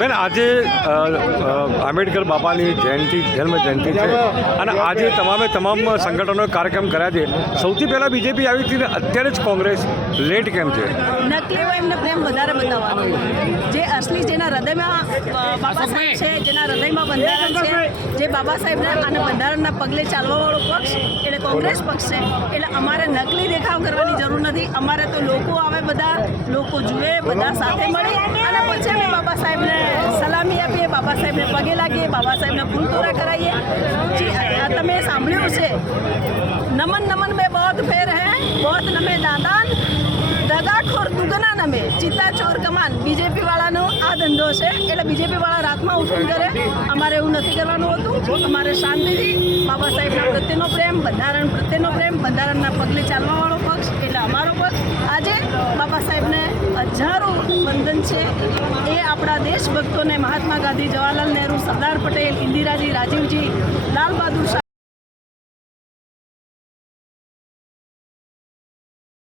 બેન આજે આંબેડકર બાપાની જન્મ જયંતિ છે અને આજે તમામ સંગઠનોએ કાર્યક્રમ કર્યા છે. સૌથી પહેલાં બીજેપી આવી હતી ને અત્યારે જ કોંગ્રેસ લેટ કેમ છે? નકલી હોય એમને પ્રેમ વધારે બતાવવાનો, જે અસલી જેના હૃદયમાં બાબા સાહેબ છે, જેના હૃદયમાં બંધારણ છે, જે બાબા સાહેબના અને બંધારણના પગલે ચાલવાવાળો પક્ષ એટલે કોંગ્રેસ પક્ષ છે. એટલે અમારે નકલી દેખાવ કરવાની જરૂર નથી. અમારે તો લોકો આવે, બધા લોકો જુએ, બધા સાથે મળી અને પછી અમે બાબા સાહેબને સલામી આપીએ, બાબા સાહેબને પગે લાગીએ, બાબા સાહેબને ફૂલ તોરા કરાવીએ. તમે સાંભળ્યું છે, નમન નમન મેં બહોત ફેર હૈ, બહોત નમે દાદાન, દગાખોર દુગના નમે, ચિત્તા ચોર કમાન. બીજેપી વાળાનો આ ધંધો છે. એટલે બીજેપી વાળા રાતમાં ઉઠીને કરે. અમારે એવું નથી કરવાનું હતું. અમારે શાંતિથી બાબા સાહેબના પ્રત્યેનો પ્રેમ, બંધારણ પ્રત્યેનો પ્રેમ, બંધારણના પગલે ચાલવાવાળો પક્ષ એટલે અમારો પક્ષ. આજે બાબા સાહેબને હજારો વંદન છે. એ આપણા દેશભક્તોને મહાત્મા ગાંધી, જવાહરલાલ નહેરુ, સરદાર પટેલ, ઇન્દિરાજી, રાજીવજી,